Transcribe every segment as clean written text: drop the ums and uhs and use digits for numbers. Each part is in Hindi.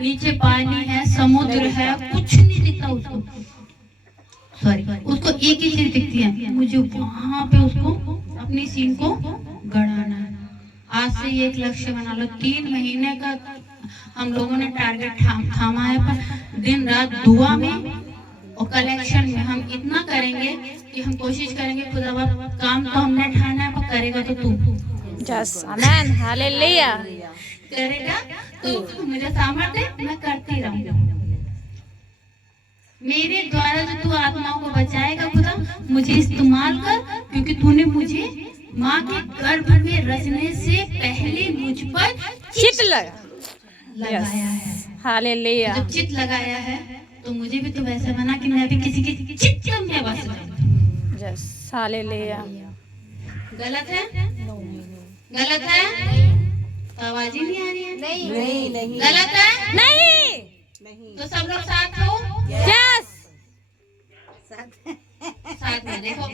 नीचे पानी है, समुद्र है, कुछ नहीं दिखता उसको। सॉरी, उसको एक ही चीज दिखती है, मुझे वहां पे उसको अपनी सीन को गड़ाना है। आज से ये एक लक्ष्य बना लो। 3 महीने का हम लोगों ने टारगेट थामा है, पर दिन रात दुआ में और कलेक्शन में हम इतना करेंगे कि हम कोशिश करेंगे खुदा बाप, काम तो हमने ठाना है, पर करेगा तो तू। यस, आमेन, हालेलुया। करेगा तो मुझे सामर्थ्य, मैं करती रहूंगी। मेरे द्वारा जो तू आत्माओं को बचाएगा खुदा, मुझे इस्तेमाल कर, क्योंकि तूने मुझे माँ के गर्भ में रचने से पहले मुझ पर चित लगाया है। हालेलुया। जब चित लगाया है तो मुझे भी तो वैसे बना कि मैं भी किसी की चित में बस जाऊं। Yes, hallelujah. गलत है? गलत है? तो आवाज ही नहीं आ रही है। नहीं गलत है? नहीं, तो सब लोग साथ हो। यस, साथ में देखो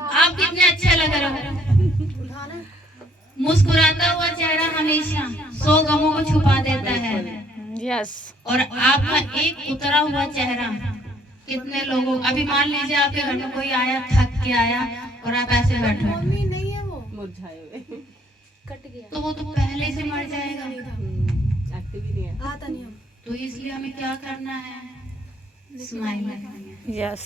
आप कितने अच्छे लग रहे हो। मुस्कुराता हुआ चेहरा हमेशा 100 गमों को छुपा देता है। यस, और आपका एक उतरा हुआ चेहरा कितने लोगों, अभी मान लीजिए आपके घर में कोई आया, थक के आया और आप ऐसे बैठे हो, नहीं है वो मुरझाए हुए, कट गया, तो वो तो पहले से मर जाएगा। एक्टिव ही नहीं है, आता नहीं। तो इसलिए हमें क्या करना है? स्माइल करनी है। यस,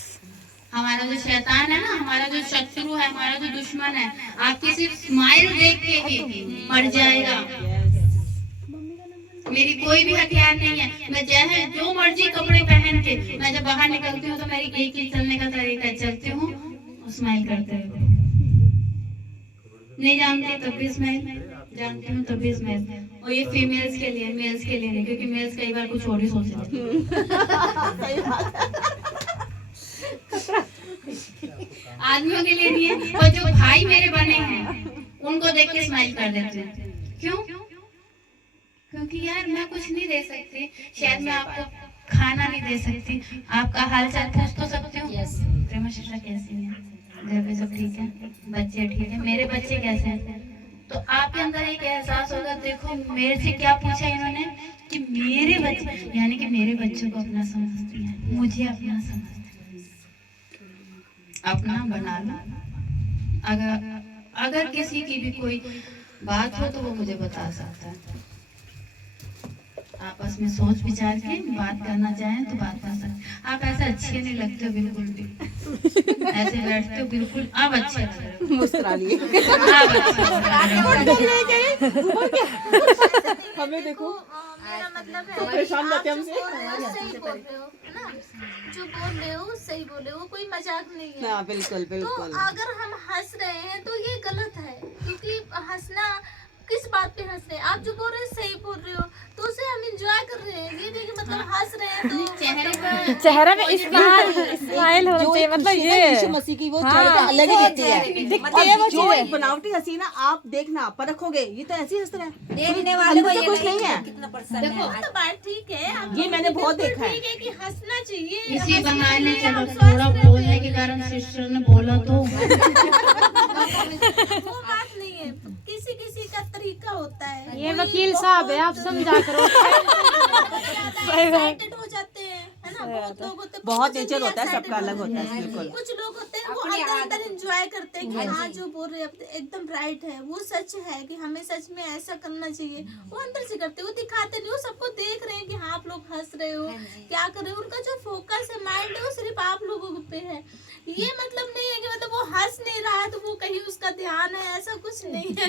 हमारा जो शैतान है ना, हमारा जो शत्रु है, हमारा जो दुश्मन है, आपकी सिर्फ स्माइल देख के ही मर जाएगा। मेरी कोई भी हथियार नहीं है, मैं चाहे जो मर्जी कपड़े पहन के, मैं जब बाहर निकलती हूँ तो मेरी एक ही चलने का तरीका, चलती हूँ स्माइल करते हुए। नहीं जानती तब भी स्माइल, जानती हूँ तब भी स्माइल। और ये फीमेल्स के लिए, मेल्स के लिए नहीं, क्योंकि मेल्स कई बार कुछ और ही सोचते आदमियों के लिए नहीं है। और जो भाई मेरे बने हैं उनको देख के स्माइल कर देते हैं। क्यों? क्योंकि यार मैं कुछ नहीं दे सकती, शायद मैं आपको खाना नहीं दे सकती, आपका हाल चाल पूछ तो सकती हूँ। प्रेमा शिक्षा कैसी है, घर पे सब ठीक है, बच्चे ठीक है, मेरे बच्चे कैसे हैं? तो आपके अंदर एक एहसास होगा, देखो मेरे से क्या पूछा इन्होंने कि मेरे बच्चे, यानी कि मेरे बच्चों को अपना समझती है, मुझे अपना समझती है, अपना बना लो। अगर किसी की भी कोई बात हो तो वो मुझे बता सकता है। आपस में सोच विचार के बात करना चाहें तो बात कर सकते। आप ऐसे अच्छे नहीं लगते हो बिल्कुल भी, ऐसे बैठते हो बिल्कुल, आप अच्छे लग रहे हो, मुस्कुरा लिए हमें देखो मेरा मतलब है तो परेशान रहते आप हमसे। सही बोल रहे हो, है ना? जो बोल रहे हो सही बोल रहे हो, कोई मजाक नहीं है। हाँ, बिल्कुल तो बिल्कुल। अगर हम हंस रहे हैं तो ये गलत है, क्योंकि हंसना किस बात पे हंस रहे हैं? आप जो बोल रहे हैं सही बोल रहे हो, तो उसे हम इंजॉय कर रहे हैं। ये नहीं कि मतलब हंस रहे हैं तो चेहरे पर चेहरे में स्माइल होना चाहिए, मतलब ये यीशु मसीह की वो चेहरे पे अलग ही दिखती है। दिखती है वो जो चीजें। एक बनावटी हंसी ना, आप देखना परखोगे, ये तो ऐसी हंस रहा है, देखने वाले को अंदर से ये कुछ नहीं है। कितना परेशान है। वो तो बात ठीक है, आप ये मैंने बहुत देखा है। ठीक है कि हंसना चाहिए। इसी बहाने चलो थोड़ा बोलने के कारण सिस्टर ने बोला तो वो बात नहीं है, किसी किसी का तरीका होता है। ये वकील साहब है, आप समझा करो। एक्साइटेड हो जाते हैं, है ना? बहुत लोग होते हैं, बहुत जल्दी नेचर होता है, excited सबका अलग होते होता है, हैं। बिल्कुल। कुछ लोग होते हैं वो अंदर अंदर एंजॉय करते हैं कि हाँ जो बोल रहे हैं एकदम राइट है, वो सच है कि हमें सच में ऐसा करना चाहिए। वो अंदर से करते हैं, वो दिखाते नहीं, वो सबको देख रहे हैं कि हाँ आप लोग हंस रहे हो, क्या कर रहे हो। उनका जो फोकस है, माइंड है, वो सिर्फ आप लोगों पे है। ये मतलब नहीं है कि मतलब वो हंस नहीं रहा है तो वो कहीं उसका ध्यान है, ऐसा कुछ नहीं है।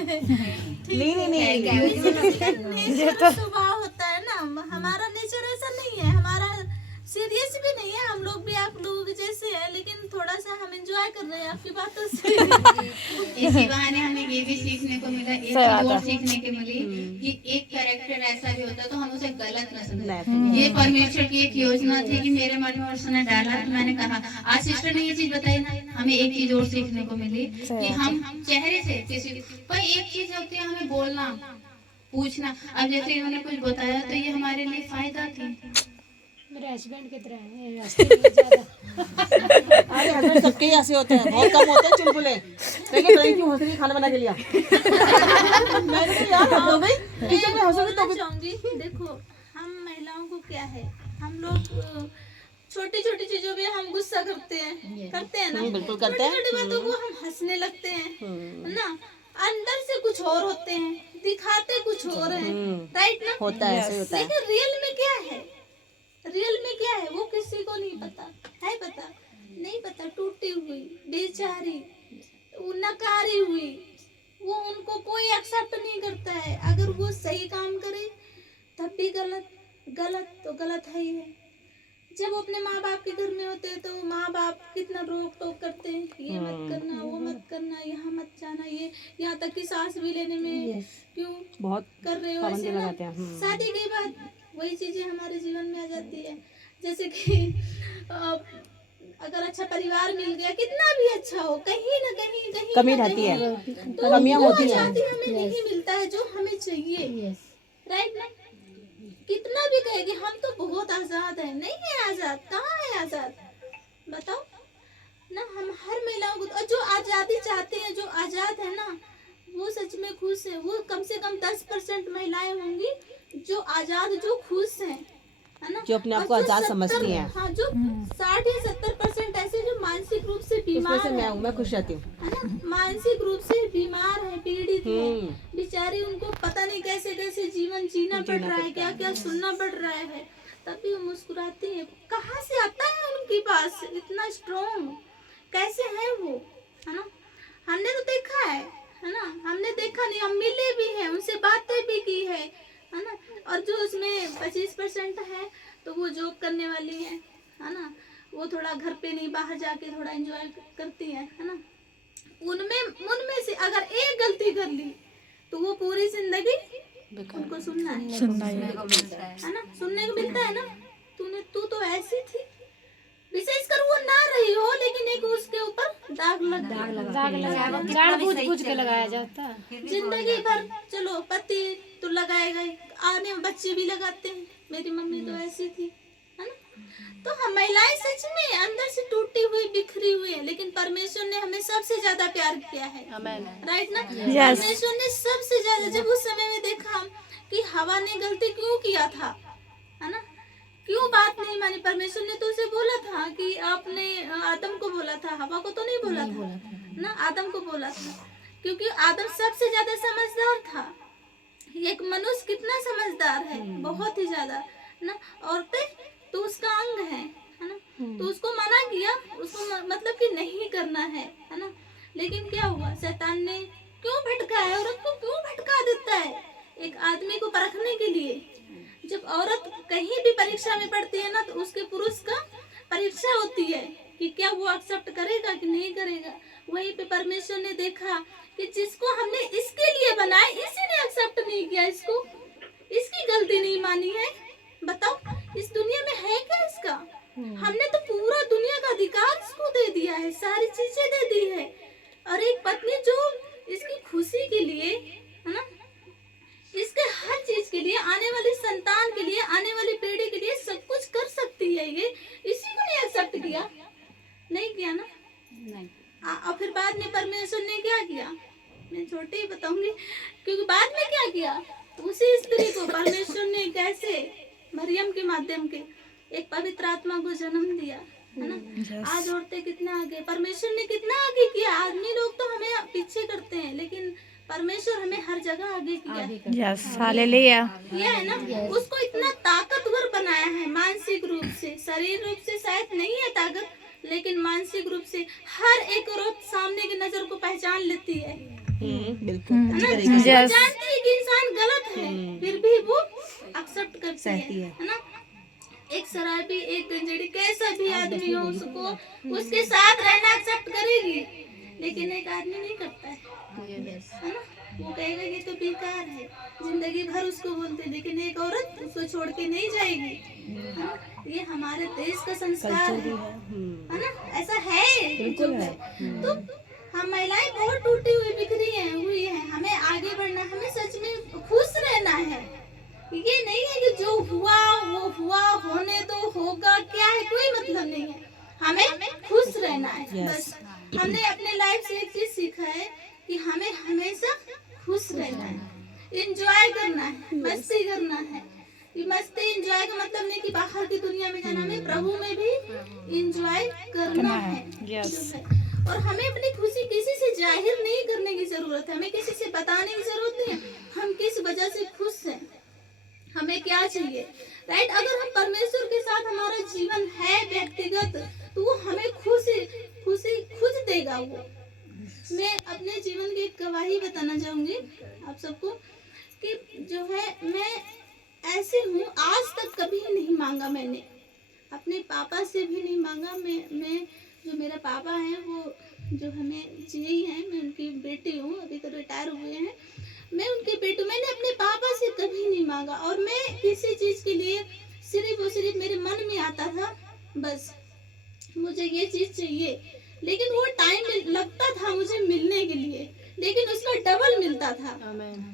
नेचर स्वभाव होता है ना, हमारा नेचर ऐसा नहीं है, हमारा सीरियस भी नहीं है, हम लोग भी आप लोगों के जैसे हैं, लेकिन थोड़ा सा हम एंजॉय कर रहे हैं आपकी बातों से। इसी बहाने हमें ये भी सीखने को मिला, एक चीज और सीखने को मिली कि एक कैरेक्टर ऐसा भी होता है तो हम उसे गलत न समझें। ये परमेश्वर की एक योजना थी कि मेरे मन में उसने डाला, तो मैंने कहा आज सिस्टर ने ये चीज बताई ना, हमें एक चीज और सीखने को मिली कि हम चेहरे से किसी पर एक चीज होती है हमें बोलना, पूछना। अब जैसे इन्होंने कुछ बताया तो ये हमारे लिए फायदा थी। मेरे हस्बैंड की तरह है, हंसते हैं ज्यादा। अरे हस्बैंड सबके ही ऐसे होते हैं, बहुत कम होते हैं चुलबुले। देखिए तो क्यों हंस रही है, खाना बना के लिया। मैंने तो यार हंस हो गई, किचन में हंसोगे तो भी। चाहूंगी देखो, हम महिलाओं को क्या है, हम लोग छोटी छोटी चीजों पे हम गुस्सा करते हैं ना, बिल्कुल करते हैं। छोटी बातों को हम हंसने लगते हैं, है ना। अंदर से कुछ और होते हैं, दिखाते कुछ और हैं, राइट ना। होता है, ऐसे होता है। लेकिन रियल में क्या है, रियल में क्या है वो किसी को नहीं पता है, पता नहीं पता। टूटी हुई, बेचारी, वो नकारी हुई, वो उनको कोई एक्सेप्ट नहीं करता है। अगर वो सही काम करे तब भी गलत, गलत तो गलत है ही है। जब वो अपने माँ बाप के घर में होते हैं तो माँ बाप कितना रोक टोक करते हैं, ये मत करना, वो मत करना, यहाँ मत जाना, ये यहाँ तक कि सांस भी लेने में क्यों बहुत कर रहे हो पाबंदी ऐसे ना। लगाते हैं। शादी के बाद वही चीजें हमारे जीवन में आ जाती है। जैसे कि अगर अच्छा परिवार मिल गया, कितना भी अच्छा हो, कहीं ना कहीं कमी रहती है, तो कमियां वो होती हैं। आजादी हमें नहीं मिलता है जो हमें चाहिए, राइट ना। कितना भी कहे कि हम तो बहुत आजाद है, नहीं है आजाद, कहाँ है आजाद, बताओ ना। हम हर महिलाओं को, और जो आजादी चाहते हैं, जो आजाद है ना, वो सच में खुश है। वो कम से कम 10% महिलाएं होंगी जो आजाद, जो खुश हैं, है ना, जो अपने आप को और जो आजाद 70 समझती हैं। हाँ, जो 60 या 70% ऐसे जो मानसिक रूप से बीमार उसमें से हैं, मैं खुश रहती हूँ। है ना, मानसिक रूप से बीमार है, पीड़ित है, बेचारी, उनको पता नहीं कैसे कैसे जीवन जीना पड़ रहा है, क्या क्या सुनना पड़ रहा है, तब भी वो मुस्कुराती है। कहाँ से आता है उनके पास इतना स्ट्रॉन्ग, कैसे है वो, है ना। हमने तो देखा है ना, हमने देखा नहीं, हम मिले भी हैं, उनसे बातें भी की है ना। और जो उसमें 25% है तो वो जॉब करने वाली है ना, वो थोड़ा घर पे नहीं, बाहर जाके थोड़ा एंजॉय करती है ना। उनमें से अगर एक गलती कर ली तो वो पूरी जिंदगी उनको सुनना है, है ना, सुनने को मिलता है ना। तू तो ऐसी थी, विशेषकर वो ना रही हो, लेकिन एक उसके ऊपर दाग लग जानबूझ के लगाया जाता है। जिंदगी भर। चलो पति तो लगाएगा ही, आने में बच्चे भी लगाते हैं, मेरी मम्मी तो ऐसी थी, है ना। तो हम महिलाएं सच में अंदर से टूटी हुई, बिखरी हुई है, लेकिन परमेश्वर ने हमें सबसे ज्यादा प्यार किया है, राइट ना। परमेश्वर ने सबसे ज्यादा, जब उस समय में देखा कि हवा ने गलती क्यों किया था, है ना, क्यों बात नहीं मानी। परमेश्वर ने तो उसे बोला था कि आपने आदम को बोला था, हवा को तो नहीं बोला था ना, आदम को बोला था, क्योंकि आदम सबसे ज्यादा समझदार था। एक मनुष्य कितना समझदार है, बहुत ही ज्यादा ना। औरतें तो उसका अंग है ना, तो उसको मना किया, उसको मतलब कि नहीं करना है ना। लेकिन क्या हुआ, शैतान ने क्यों भटका है, औरत को क्यों भटका देता है, एक आदमी को परखने के लिए। जब औरत कहीं भी परीक्षा में पढ़ती है ना, तो उसके पुरुष का परीक्षा होती है कि क्या वो एक्सेप्ट करेगा कि नहीं करेगा। वहीं पे परमेश्वर ने देखा कि जिसको हमने इसके लिए बनाया, इसी ने एक्सेप्ट नहीं किया, इसको, इसकी गलती नहीं मानी है। बताओ इस दुनिया में है क्या इसका, हमने तो पूरा दुनिया का अधिकार इसको दे दिया है, सारी चीजें दे दी है। और एक पत्नी जो इसकी खुशी के लिए, है ना, इसके हर चीज के लिए, आने वाली संतान के लिए, आने वाली पीढ़ी के लिए सब कुछ कर सकती है, ये इसी को नहीं एक्सेप्ट किया, नहीं किया ना, नहीं। और फिर बाद में परमेश्वर ने क्या किया, मैं छोटे ही बताऊंगी, क्योंकि बाद में क्या किया, उसी स्त्री को परमेश्वर ने कैसे मरियम के माध्यम के एक पवित्र आत्मा को जन्म दिया, है ना। आज औरतें कितने आगे, परमेश्वर ने कितना आगे किया। आदमी लोग तो हमें पीछे करते हैं, लेकिन परमेश्वर हमें हर जगह आगे किया, हालेलुया। किया है ना। उसको इतना ताकतवर बनाया है, मानसिक रूप से, शरीर रूप से शायद नहीं है ताकत, लेकिन मानसिक रूप से हर एक औरत सामने की नजर को पहचान लेती है, बिल्कुल, वो जानती है कि इंसान गलत है, फिर भी वो एक्सेप्ट करती है ना। एक शराबी, एक गंजेड़ी, कैसा भी आदमी हो, उसको उसके साथ रहना एक्सेप्ट करेगी, लेकिन एक आदमी नहीं करता है ना। वो कहेगा ये तो बेकार है, जिंदगी भर उसको बोलते, लेकिन एक औरत उसको छोड़ के नहीं जाएगी, है ना। ये हमारे देश का संस्कार है ना, ऐसा है, बिल्कुल है। तो हम महिलाएं बहुत टूटी हुई, बिखरी हुई है, हमें आगे बढ़ना, हमें सच में खुश रहना है। ये नहीं है कि जो हुआ वो हुआ, होने तो होगा, क्या है, कोई मतलब नहीं है, हमें खुश रहना है बस। हमने अपने लाइफ से एक चीज सीखा है कि हमें हमेशा खुश रहना है, एंजॉय करना है, मस्ती करना है, कि मस्ती एंजॉय का मतलब नहीं कि बाहर की दुनिया में जाना, हमें प्रभु में भी एंजॉय करना है। Yes. जो है। और हमें अपनी खुशी किसी से जाहिर नहीं करने की जरूरत है, हमें किसी से बताने की जरूरत नहीं है हम किस वजह से खुश हैं, हमें क्या चाहिए, राइट। अगर हम परमेश्वर के साथ हमारा जीवन है व्यक्तिगत, तो वो हमें खुशी खुद देगा। वो मैं अपने जीवन की एक गवाही बताना चाहूंगी आप सबको कि जो है मैं ऐसे हूँ, आज तक कभी नहीं मांगा मैंने, अपने पापा से भी नहीं मांगा। मैं जो मेरे पापा हैं वो जो हमें जी हैं, मैं उनकी बेटी हूँ, अभी तो रिटायर हुए हैं, मैं उनकी बेटी, मैंने अपने पापा से कभी नहीं मांगा। और मैं किसी चीज के लिए सिर्फ और सिर्फ मेरे मन में आता था बस मुझे ये चीज चाहिए, लेकिन वो टाइम लगता था मुझे मिलने के लिए, लेकिन उसका डबल मिलता था।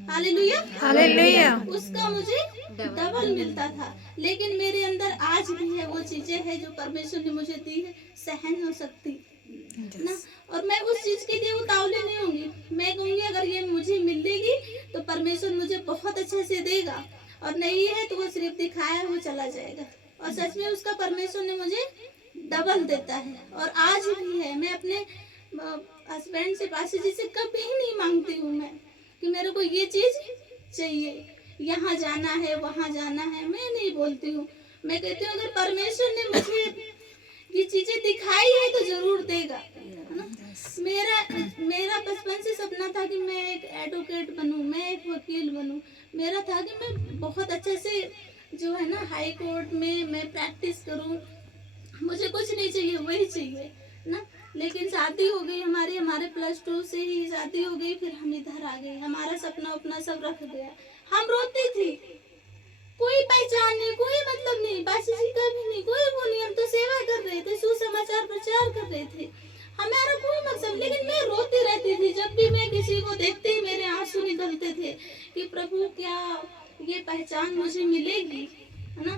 Hallelujah hallelujah. उसका मुझे डबल मिलता था। लेकिन मेरे अंदर आज भी है वो चीजें हैं जो परमेश्वर ने मुझे दी है, सहन हो सकती ना, और मैं उस चीज के लिए उतावली नहीं होंगी। मैं कहूंगी अगर ये मुझे मिलेगी तो परमेश्वर मुझे बहुत अच्छे से देगा, और नहीं है तो वो सिर्फ दिखाया वो चला जाएगा। और सच में उसका परमेश्वर ने मुझे डबल देता है, और आज भी है। मैं अपने हस्बैंड से, पास जी से कभी नहीं मांगती हूँ मैं कि मेरे को ये चीज चाहिए, यहाँ जाना है वहाँ जाना है, मैं नहीं बोलती हूँ। मैं कहती हूँ अगर परमेश्वर ने मुझे ये चीजें दिखाई है तो जरूर देगा, है ना। मेरा बचपन से सपना था कि मैं एक एडवोकेट बनूं, मैं एक वकील बनूं। मेरा था कि मैं बहुत अच्छे से जो है ना हाई कोर्ट में मैं प्रैक्टिस करूं, मुझे कुछ नहीं चाहिए, वही चाहिए ना। लेकिन शादी हो गई हमारे +2 से ही शादी हो गई, फिर हम इधर आ गए, हमारा सपना अपना सब रख गया। हम रोती थी, कोई पहचान नहीं, कोई मतलब नहीं, बासी जी का भी नहीं, कोई वो नहीं, हम तो सेवा कर रहे थे, सुसमाचार प्रचार कर रहे थे, हमारा कोई मकसद। लेकिन मैं रोती रहती थी, जब भी मैं किसी को देखती मेरे आंसू निकलते थे कि प्रभु क्या ये पहचान मुझे मिलेगी, है ना,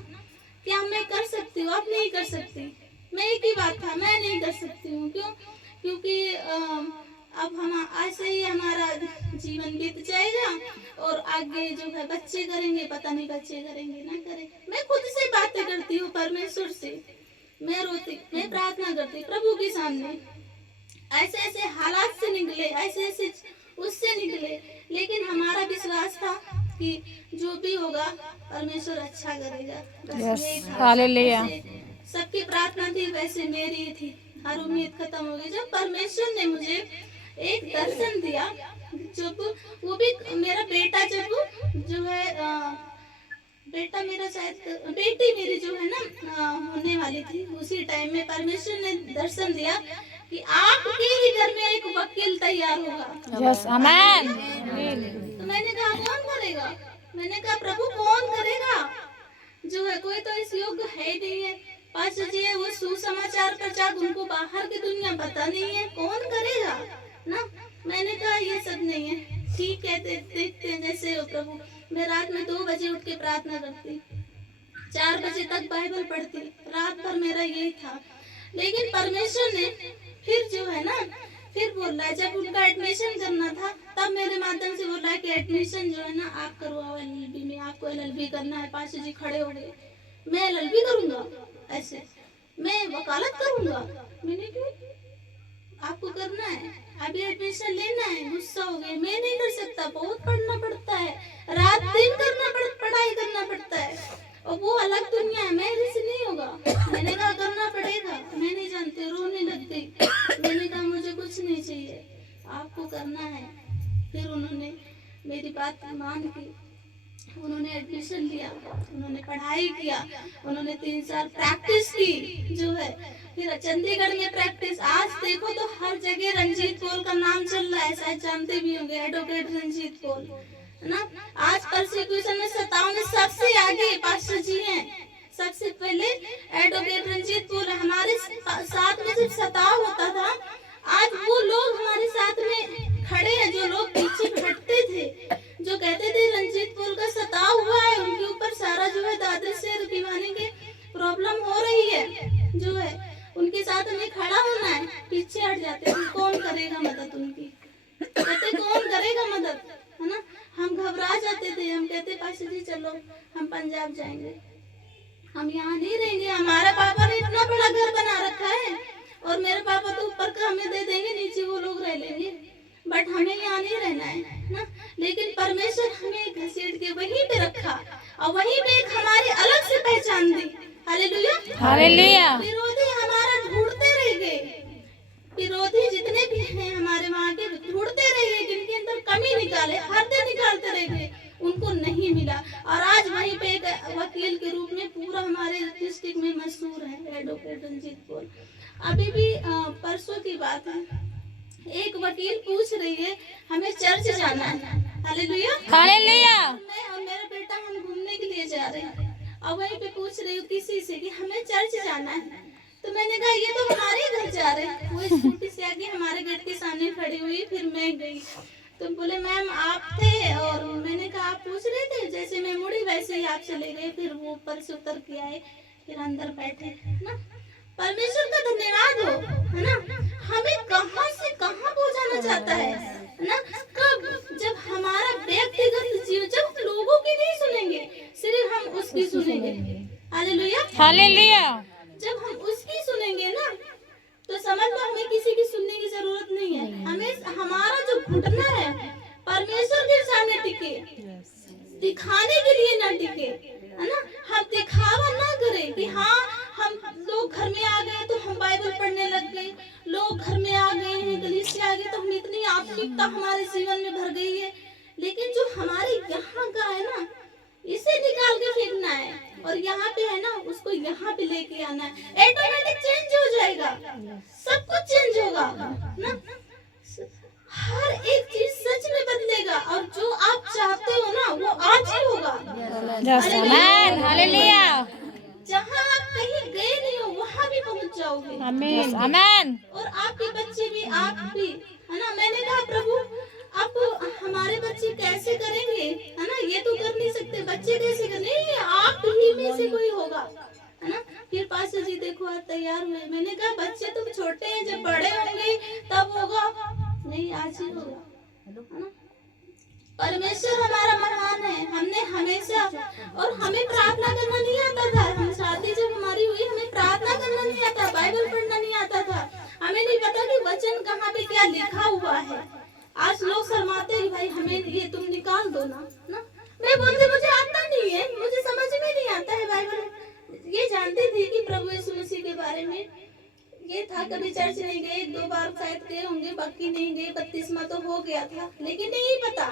क्या मैं कर सकती हूँ। आप नहीं कर सकती, मैं एक ही बात था, मैं नहीं कर सकती हूँ। क्यों? क्योंकि अब हम ऐसे ही हमारा जीवन बीत जाएगा, और आगे जो है बच्चे करेंगे, पता नहीं बच्चे करेंगे ना करें। मैं खुद से बातें करती हूँ परमेश्वर से, मैं रोती, मैं प्रार्थना करती प्रभु के सामने, ऐसे ऐसे हालात से निकले, ऐसे ऐसे उससे निकले, लेकिन हमारा विश्वास था कि जो भी होगा परमेश्वर अच्छा करेगा। बस यही था। हालेलुया। सबकी प्रार्थना थी, वैसे मेरी थी। हर उम्मीद खत्म हो गई जब परमेश्वर ने मुझे एक दर्शन दिया। जब वो भी मेरा बेटा, जब जो है बेटा मेरा शायद बेटी मेरी जो है ना होने वाली थी, उसी टाइम में परमेश्वर ने दर्शन दिया कि आपके ही घर में एक वकील तैयार होगा। Yes amen. तो मैंने कहा कौन करेगा, मैंने कहा प्रभु कौन करेगा, जो है कोई तो इस योग्य है ही नहीं है। पास जी है वो सुसमाचार प्रचार, उनको बाहर की दुनिया पता नहीं है, कौन करेगा ना। मैंने कहा ये सब नहीं है, ठीक है देखते हैं जैसे हो प्रभु। मैं रात में 2 बजे उठ के प्रार्थना करती, 4 बजे तक बाइबल पढ़ती, रात भर मेरा यही था। लेकिन परमेश्वर ने फिर जो है ना, फिर बोल रहा है, जब उनका एडमिशन करना था तब मेरे माध्यम से बोल रहा है कि एडमिशन जो है ना आप करवाओ LLB में, आपको LLB करना है। पाशा जी खड़े हो गए, मैं LLB करूंगा, ऐसे मैं वकालत करूंगा। मैंने क्यों, आपको करना है, अभी एडमिशन लेना है। गुस्सा हो गए, मैं नहीं कर सकता, बहुत पढ़ना पड़ता है, रात दिन पढ़ाई करना पड़ता है, और वो अलग दुनिया है, मेरे से नहीं होगा। मैंने कहा करना पड़ेगा, मैं नहीं जानती, रोने लग गई। मैंने कहा मुझे कुछ नहीं चाहिए, आपको करना है। फिर उन्होंने मेरी बात मान की, उन्होंने एडमिशन लिया, उन्होंने पढ़ाई किया, उन्होंने 3 साल प्रैक्टिस की जो है, फिर चंडीगढ़ में प्रैक्टिस। आज देखो तो हर जगह रंजीत पॉल का नाम चल रहा है, शायद जानते भी होंगे, एडवोकेट रंजीत पॉल, है ना। आज प्रोसिक्यूशन में 57 में सबसे आगे पास्टर जी हैं, सबसे पहले एडवोकेट रंजीत पॉल। हमारे साथ में जब सताव होता था, आज वो लोग हमारे साथ में खड़े हैं, जो लोग पीछे हटते थे, जो कहते थे रंजीत पॉल का सताव हुआ है, उनके ऊपर सारा जो है दादर से दीवाने के प्रॉब्लम हो रही है, जो है उनके साथ हमें खड़ा होना है, पीछे हट जाते थे। कौन करेगा मदद उनकी, कहते कौन करेगा मदद, है ना। हम घबरा जाते थे, हम कहते पाशा जी चलो हम पंजाब पंजाब जाएंगे, हम यहाँ नहीं रहेंगे, हमारा पापा ने इतना बड़ा घर बना रखा है और मेरे पापा तो ऊपर का हमें दे देंगे, नीचे वो लोग रह लेंगे, बट हमें यहाँ नहीं रहना है ना। लेकिन परमेश्वर हमें घसीट के वहीं पे रखा और वहीं पे एक हमारी अलग से पहचान दी। Hallelujah, hallelujah. विरोधी हमारा ढूंढते रह गए, विरोधी जितने भी हैं हमारे वहाँ के ढूंढते रह गए, जिनके अंदर कमी निकाले, हद निकालते रह गए, उनको नहीं मिला। और आज वहीं पे एक वकील के रूप में पूरा हमारे डिस्ट्रिक्ट में मशहूर है एडवोकेट रंजीत कौर। अभी भी परसों की बात है, एक वकील पूछ रही है हमें चर्च जाना है। Hallelujah, hallelujah. मैं और मेरा बेटा हम घूमने के लिए जा रहे हैं और वहीं पे पूछ रही हूँ किसी से कि हमें चर्च जाना है। तो मैंने कहा ये तो हमारे घर जा रहे हैं। वो स्कूटी से आके हमारे गेट के सामने खड़ी हुई, फिर मैं गई तो बोले मैम आप थे, और मैंने कहा आप पूछ रहे थे, जैसे मैं मुड़ी वैसे ही आप चले गए। फिर वो ऊपर से उतर के आए, फिर अंदर बैठे ना। परमेश्वर का धन्यवाद हो, है ना। हमें कहां से कहां पहुंचाना चाहता है ना। कब? जब हमारा व्यक्तिगत जीवन, जब लोगों की नहीं सुनेंगे, सिर्फ हम उसकी सुनेंगे। Hallelujah, hallelujah. जब हम उसकी सुनेंगे ना, तो समझ लो हमें किसी की सुनने की जरूरत नहीं है। हमें हमारा जो घुटना है परमेश्वर के सामने टिके, दिखाने के लिए ना टिके, है ना। हम दिखावा ना करें कि हाँ हम लोग घर में आ गए तो हम बाइबल पढ़ने लग गए, लोग घर में आ गए हैं, कलीसिया आ गए तो हम इतनी आत्मिकता हमारे जीवन में भर गई है। लेकिन जो हमारे यहाँ का है ना, इसे निकाल के फेंकना है और यहाँ पे है ना, उसको यहाँ पे लेके आना है। ऑटोमेटिक चेंज हो जाएगा, सब कुछ चेंज होगा ना। हर एक चीज सच में बदलेगा और जो आप चाहते हो ना वो आज ही होगा। आमीन, हालेलुया। जहाँ आप कहीं गए नहीं हो वहाँ भी पहुँच जाओगे। आमीन, आमीन। और आपके बच्चे भी, आप भी, है ना। मैंने कहा प्रभु अब हमारे बच्चे कैसे करेंगे, है ना। ये तो कर नहीं सकते, बच्चे कैसे करेंगे, नहीं आप ही में से कोई होगा, है ना। फिर पास्टर जी देखो आज तैयार हुए। मैंने कहा बच्चे तुम छोटे हैं, जब बड़े होंगे तब होगा, नहीं आज ही होगा, है ना। परमेश्वर हमारा महान है। हमने हमेशा, और हमें प्रार्थना करना नहीं आता था। हम शादी जब हमारी हुई, हमें प्रार्थना करना नहीं आता, बाइबल पढ़ना नहीं आता था, हमें नहीं पता कि वचन कहाँ पे क्या लिखा हुआ है। आज लोग शर्माते हैं भाई हमें ये तुम निकाल दो ना। मैं बोलती मुझे आता नहीं है, मुझे समझ में नहीं आता है बाइबल। ये जानती थी कि प्रभु यीशु मसीह के बारे में ये था, कभी चर्च नहीं गए, 2 बार शायद गए होंगे, बाकी नहीं गए। बपतिस्मा तो हो गया था, लेकिन नहीं पता,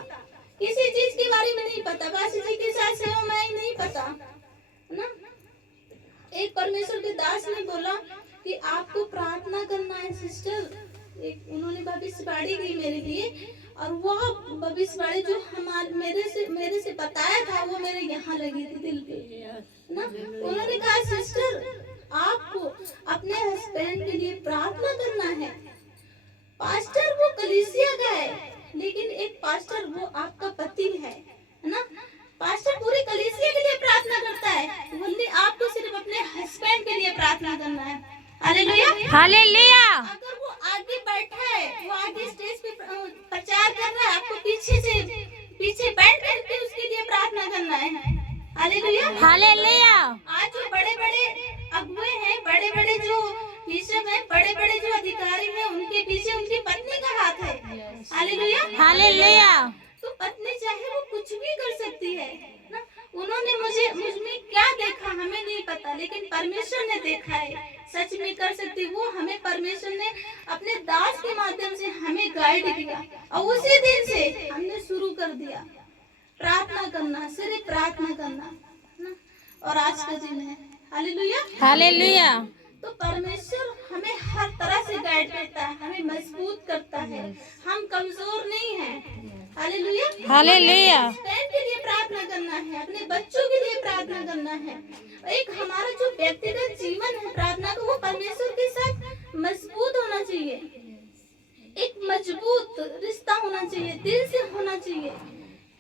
किसी चीज के बारे में नहीं पता। पास्टर जी के साथ सेवा में नहीं पता ना। एक परमेश्वर के दास ने बोला कि आपको प्रार्थना करना है सिस्टर। एक उन्होंने भविष्यवाणी की मेरे लिए, और वो भविष्यवाणी जो मेरे से बताया था वो मेरे यहाँ लगी थी दिल पे ना। उन्होंने कहा सिस्टर आपको अपने हस्बैंड के लिए प्रार्थना करना है। पास्टर वो कलीसिया का है, लेकिन एक पास्टर वो आपका पति है ना। पास्टर पूरे कलीसिया के लिए प्रार्थना करता है, बोलिए आपको सिर्फ अपने हस्बैंड के लिए प्रार्थना करना है। Hallelujah, hallelujah. अगर वो आगे बैठा है, वो आगे स्टेज पे प्रचार कर रहा है, आपको पीछे बैठ करके उसके लिए प्रार्थना करना है। Hallelujah, hallelujah. आज जो बड़े-बड़े अगुवे हैं, बड़े-बड़े जो बिशप हैं, बड़े-बड़े जो अधिकारी हैं, उनके पीछे उनकी पत्नी का हाथ है। Hallelujah, hallelujah. तो पत्नी चाहे वो कुछ भी कर सकती है ना। उन्होंने मुझ में क्या देखा हमें नहीं पता, लेकिन परमेश्वर ने देखा है, सच में कर सकती वो। हमें परमेश्वर ने अपने दास के माध्यम से हमें गाइड किया और उसी दिन से हमने शुरू कर दिया प्रार्थना करना, सिर्फ प्रार्थना करना ना। और आज का दिन है। Hallelujah, hallelujah. तो परमेश्वर हमें हर तरह से गाइड करता है, हमें मजबूत करता है, हम कमजोर नहीं हैं। Hallelujah, hallelujah. हस्बैंड के लिए प्रार्थना करना है, अपने बच्चों के लिए प्रार्थना करना है। एक हमारा जो व्यक्तिगत जीवन है प्रार्थना का, वो परमेश्वर के साथ मजबूत होना चाहिए। एक मजबूत रिश्ता होना चाहिए, दिल से होना चाहिए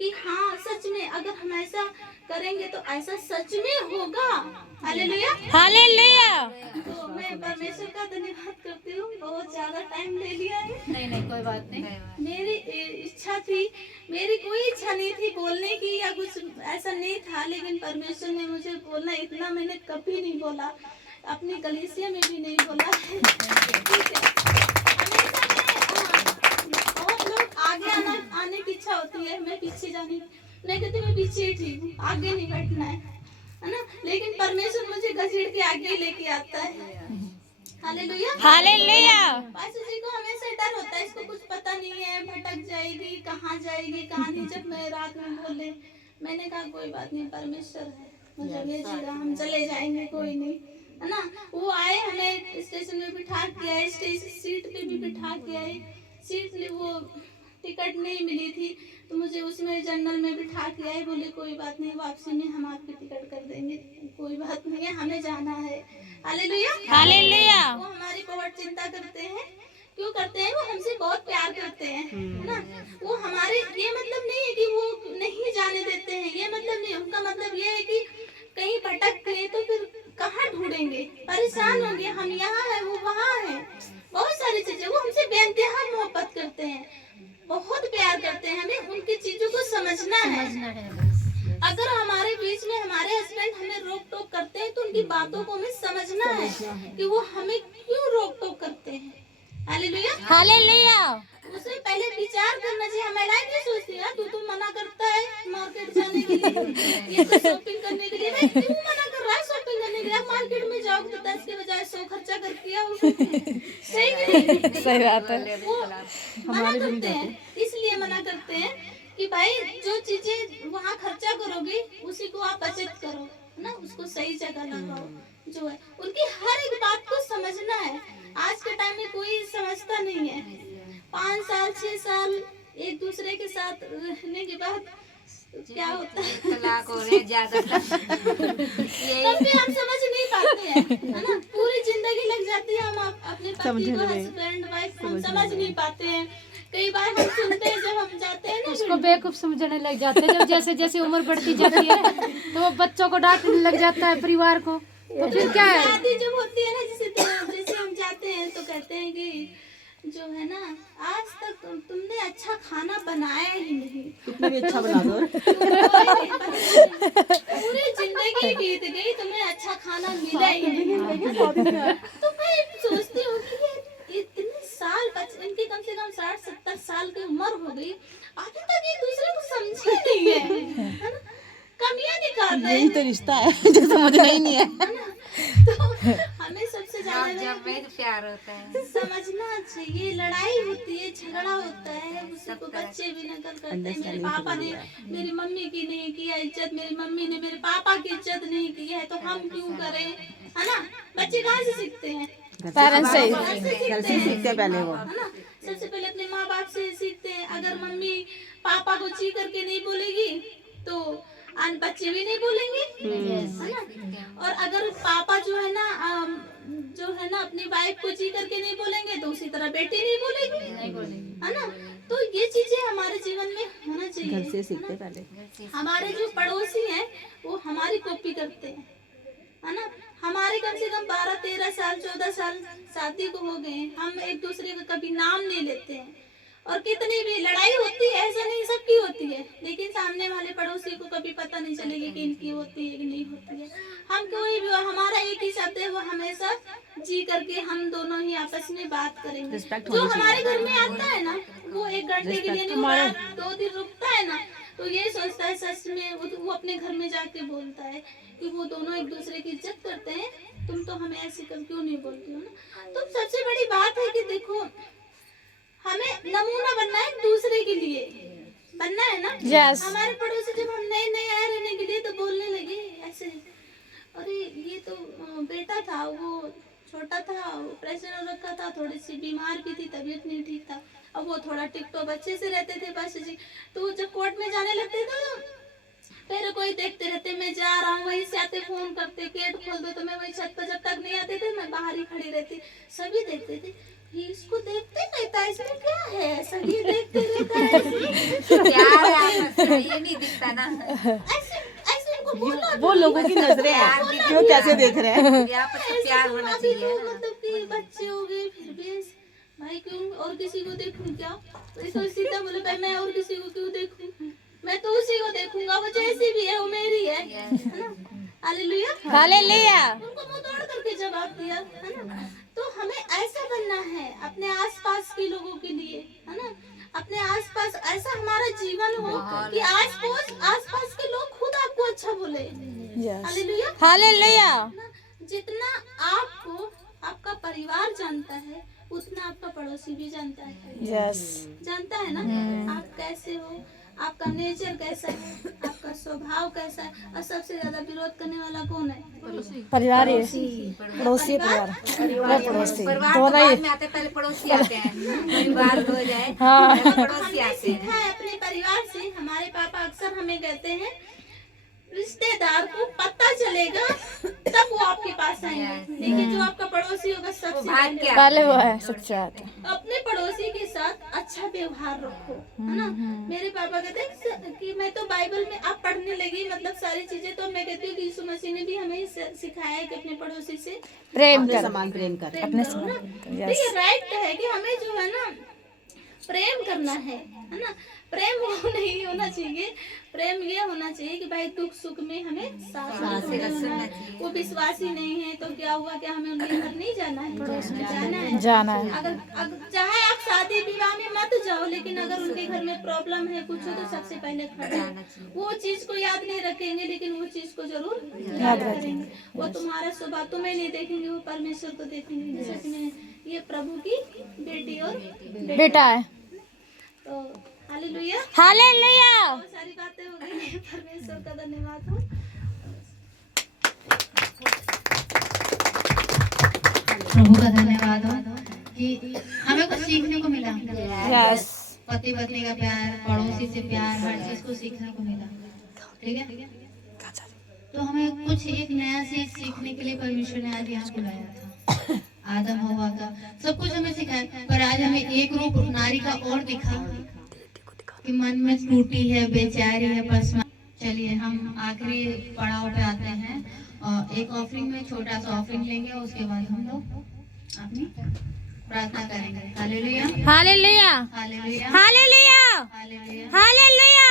कि हाँ सच में अगर हम ऐसा करेंगे तो ऐसा सच में होगा। हालेलुया। हालेलुया। तो मैं परमेश्वर का धन्यवाद करती हूँ, बहुत ज्यादा टाइम ले लिया है। नहीं कोई बात नहीं। मेरी इच्छा थी, मेरी कोई इच्छा नहीं थी बोलने की या कुछ ऐसा नहीं था, लेकिन परमेश्वर ने मुझे बोलना, इतना मैंने कभी नहीं बोला, अपनी कलीसिया में भी नहीं बोला है। ठीक है, हमेशा बहुत लोग आगे आने की इच्छा होती है, मैं पीछे जाने, मैं कहती मैं पीछे ही ठीक हूँ, आगे नहीं बैठना है ना, लेकिन परमेश्वर मुझे घसीट के आगे लेके आता है। हालेलुया। हालेलुया। पास्टर जी को हमेशा डर होता है, इसको कुछ पता नहीं है, भटक जाएगी, कहाँ नहीं। जब मैं रात में बोले, मैंने कहा कोई बात नहीं, परमेश्वर है, मुझे भेजेगा, हम चले जाएंगे, कोई नहीं, है ना। वो आए, हमें स्टेशन में बिठा के आए, स्टेशन सीट पे भी बिठा के आए, सीट में वो टिकट नहीं मिली थी तो मुझे उसमें जनरल में बिठा के आए, बोले कोई बात नहीं, वापसी में हम आपकी टिकट कर देंगे, कोई बात नहीं है, हमें जाना है। हालेलुया। हालेलुया। वो हमारी बहुत चिंता करते हैं, क्यों करते हैं? वो हमसे बहुत प्यार करते हैं, है ना। वो हमारे, ये मतलब नहीं है कि वो नहीं जाने देते हैं, ये मतलब नहीं, उनका मतलब ये है कि कहीं भटक गए तो फिर कहाँ ढूंढेंगे, परेशान होंगे, हम यहाँ है वो वहाँ है, बहुत सारी चीजें। वो हमसे बेइंतहा मोहब्बत करते हैं, बहुत प्यार करते हैं, हमें उनकी चीजों को समझना है। अगर हमारे बीच में हमारे हस्बैंड हमें रोक टोक करते हैं तो उनकी बातों को हमें समझना है कि वो हमें क्यों रोक टोक करते हैं। हालेलुया। हालेलुया। उसे पहले विचार करना चाहिए। महिलाएं क्या सोचती है, तू मना करता है मार्केट जाने के लिए, ये तो शॉपिंग करने के लिए, भाई क्यों मना कर रहा है शॉपिंग करने के लिए? आप मार्केट में जाओ तो 10 के बजाय 100 खर्चा करके आओ। सही नहीं? सही बात है। वो मना करते हैं, इसलिए मना करते हैं कि भाई जो चीजें वहाँ खर्चा करोगे उसी को आप बचत करो ना, उसको सही जगह लगाओ। जो है उनकी हर एक बात को समझना है। आज के टाइम में कोई समझता नहीं है। 5 साल 6 साल एक दूसरे के साथ रहने के बाद क्या होता है, तलाक हो रहे ज्यादा, तब भी हम समझ नहीं पाते हैं, है ना। पूरी जिंदगी लग जाती है, हम अपने पति को, हस्बैंड वाइफ, हम समझ नहीं पाते हैं। कई बार हम सुनते हैं, जब हम जाते हैं ना, उसको बेवकूफ समझने लग जाते हैं। जब जैसे जैसे उम्र बढ़ती जाती है तो वो बच्चों को डांटने लग जाता है, परिवार को, तो फिर क्या है। शादी जब होती है ना, जैसे हम जाते हैं तो कहते हैं कि जो है ना, आज तक तुमने अच्छा खाना बनाया ही नहीं, कितना भी अच्छा बना दो, पूरी जिंदगी बीत गई, तुम्हें अच्छा खाना मिला ही नहीं। तो मैं सोचती हूँ कि ये इतने साल, इनकी कम से कम 60-70 साल की उम्र हो गई, अभी तक एक दूसरे को समझे नहीं है ना, कमियां निकाल रहे हैं। यही तो रिश्ता है जो समझना ही नहीं है। तो हमें सबसे ज्यादा प्यार होता है, समझना चाहिए। लड़ाई होती है, झगड़ा होता है, उसको बच्चे भी नकल करते हैं, मेरे पापा ने मेरी मम्मी की नहीं किया इज्जत, मेरी मम्मी ने मेरे पापा की इज्जत नहीं की है, तो हम क्यों करें, है ना। बच्चे कहाँ से सीखते हैं? पेरेंट्स से घर से सीखते हैं पहले वो, है ना। सबसे पहले अपने माँ बाप से सीखते हैं। अगर मम्मी पापा को ची करके नहीं बोलेगी तो बच्चे भी नहीं बोलेंगे, है ना। और अगर पापा जो है ना अपनी वाइफ को जी करके नहीं बोलेंगे तो उसी तरह बेटी नहीं बोलेगी, है ना। तो ये चीजें हमारे जीवन में होना चाहिए। घर से सीखते पहले। हमारे जो पड़ोसी हैं वो हमारी कॉपी करते हैं, है ना। हमारे कम से कम 12-13 साल 14 साल शादी को हो गए, हम एक दूसरे का कभी नाम नहीं लेते हैं। और कितनी भी लड़ाई होती है, ऐसा नहीं सबकी होती है, लेकिन सामने वाले पड़ोसी को कभी पता नहीं चलेगी कि इनकी होती है कि नहीं होती है। हम कोई भी, हमारा एक ही शब्द है, वो हमेशा जी करके हम दोनों ही आपस में बात करेंगे। जो हमारे घर में आता है ना, वो 1 घंटे के लिए नहीं, 2 दिन रुकता है ना, तो ये सोचता है सच में वो अपने घर में जाके बोलता है कि वो दोनों एक दूसरे की इज्जत करते हैं, तुम तो हमें ऐसे कर क्यों नहीं बोलती हो ना। तो सबसे बड़ी बात है कि देखो, हमें नमूना बनना है, दूसरे के लिए बनना है ना। Yes. हमारे पड़ोसी जब हम नए आए रहने के लिए तो बोलने लगे ऐसे, अरे ये तो बेटा था, वो छोटा था, ऑपरेशन हो रखा था, थोड़ी सी बीमार भी थी, तबीयत नहीं ठीक था, अब वो थोड़ा टिकटॉक अच्छे से रहते थे बस जी। तो जब कोर्ट में जाने लगते थे फिर कोई देखते रहते, मैं जा रहा हूँ, वहीं से आते फोन करते, गेट खोल दो, तो मैं वही छत पर, जब तक नहीं आते थे मैं बाहर ही खड़ी रहती, सभी देखते थे ये इसको देखते रहता है, इसमें क्या है ऐसा, ये देखते रहता है इसमें। प्यार है आपस में, ये नहीं दिखता ना। ऐसे ऐसे इनको बोलो, वो लोगों की नजरें हैं कि वो कैसे देख रहे हैं। ये आपस में प्यार होना अभी चाहिए लोग ना। मतलब कि बच्चे हो गए फिर भी भाई क्यों और किसी को देखूं क्या, तो सीधा बोले भाई मैं और किसी को क्यों देखूं, मैं तो उसी को देखूंगा, वो जैसी भी है वो मेरी है ना। Hallelujah, hallelujah. उनको मुंह तोड़ करके जवाब दिया, है ना। तो हमें ऐसा बनना है अपने आसपास के लोगों के लिए, है ना। अपने आसपास ऐसा हमारा जीवन हो कि आसपास के लोग खुद आपको अच्छा बोले। Hallelujah, hallelujah. ना, जितना आपको आपका परिवार जानता है उतना आपका पड़ोसी भी जानता है। यस। जानता है ना आप कैसे हो, आपका नेचर कैसा है, आपका स्वभाव कैसा है। और सबसे ज्यादा विरोध करने वाला कौन है? परिवार ही पड़ोसी परिवार पड़ोसी परिवार तो बाद में आते, पहले पड़ोसी आते हैं। परिवार हो जाए पहले पड़ोसी हमने आते हैं। सीखा है अपने परिवार से, हमारे पापा अक्सर हमें कहते हैं रिश्तेदार को पता चलेगा तब वो आपके पास आएंगे, लेकिन जो आपका पड़ोसी होगा सबसे भाग के पहले वो है सच्चा बात है। अपने पड़ोसी के साथ अच्छा व्यवहार रखो, है ना। मेरे पापा कहते हैं कि मैं तो बाइबल में अब पढ़ने लगी, मतलब सारी चीजें, तो मैं कहती हूँ कि यीशु मसीह ने भी हमें सिखाया है कि अपने पड़ोसी से प्रेम अपने कर। समान प्रेम कर। अपने करो ना। समान। यस। देखिए राइट है कि हमें जो है ना प्रेम करना है ना। प्रेम वो नहीं होना चाहिए, प्रेम ये होना चाहिए कि भाई दुख सुख में हमें साथ में होना है। वो विश्वासी नहीं है तो क्या हुआ, क्या हमें उनके घर नहीं जाना है? जाना है। जाना है। अगर चाहे आप शादी विवाह में मत जाओ, लेकिन अगर उनके घर में प्रॉब्लम है कुछ हो तो सबसे पहले खड़े हो। वो चीज को याद नहीं रखेंगे लेकिन वो चीज को जरूर याद करेंगे। वो तुम्हारा स्वभाव तुम्हें नहीं देखेंगे, वो परमेश्वर को देखेंगे। सच में ये प्रभु की बेटी और बेटा है। तो हालेलुया, हालेलुया। बहुत सारी बातें हो गई। परमेश्वर का धन्यवाद हो। प्रभु का धन्यवाद हो कि हमें कुछ सीखने को मिला। यस। पति पत्नी का प्यार, पड़ोसी से प्यार, हर चीज को सीखने को मिला। ठीक है, तो हमें कुछ एक नया चीज सीखने के लिए परमेश्वर ने आज यहाँ बुलाया था। आदम हवा का सब कुछ हमें सिखाया, पर आज हमें एक रूप नारी का और दिखा कि मन में टूटी है, बेचारी है, बस। चलिए हम आखिरी पड़ाव पे आते हैं और एक ऑफरिंग में छोटा सा ऑफरिंग लेंगे, उसके बाद हम लोग अपनी प्रार्थना करेंगे। Hallelujah, hallelujah. Hallelujah, hallelujah. Hallelujah. Hallelujah.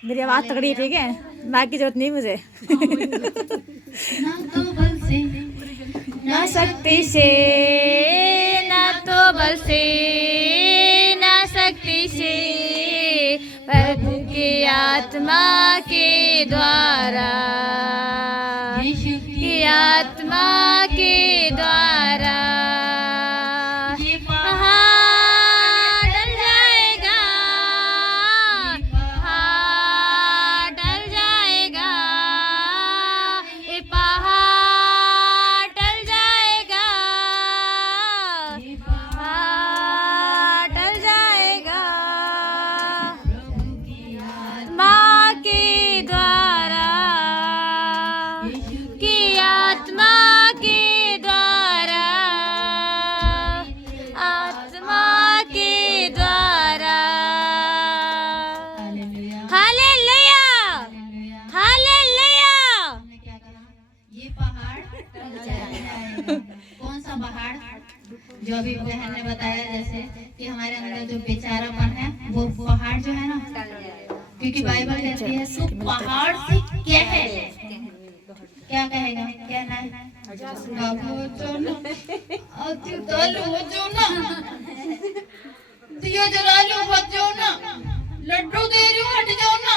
मेरी आवाज तगड़ी है, ठीक है, माइक की जरूरत नहीं मुझे। ना तो बल से ना शक्ति से, ना तो बल से, ना शक्ति से, प्रभु की आत्मा के द्वारा, यीशु की आत्मा के द्वारा ये पहाड़ डल जाएगा, पहाड़ डल जाएगा, ये पहाड़ डल जाएगा, पहाड़ डल जाएगा, माँ के द्वारा, की आत्मा के द्वारा, आत्मा के द्वारा। Hallelujah, hallelujah. हालेलुया। हालेलुया। हमने क्या करा? ये पहाड़ टल जाएगा। कौन सा पहाड़? जो अभी बहन ने बताया जैसे कि हमारे अंदर जो बेचारापन है वो पहाड़ जो है ना, क्योंकि बाइबल कहती है तू पहाड़ से कह, क्या कहेगा? कहना है बाबू जो ना अति दल हो जो ना, दिया जला लो हट जाओ ना, लड्डू दे रही हूँ हट जाओ ना,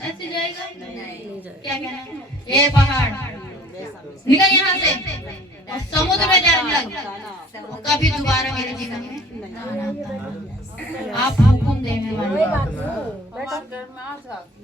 ऐसे जाएगा? क्या कहना? ये पहाड़ निकल यहाँ से और समुद्र में जाने लग, कभी दोबारा मेरे जीवन में ना। आप हुक्म दे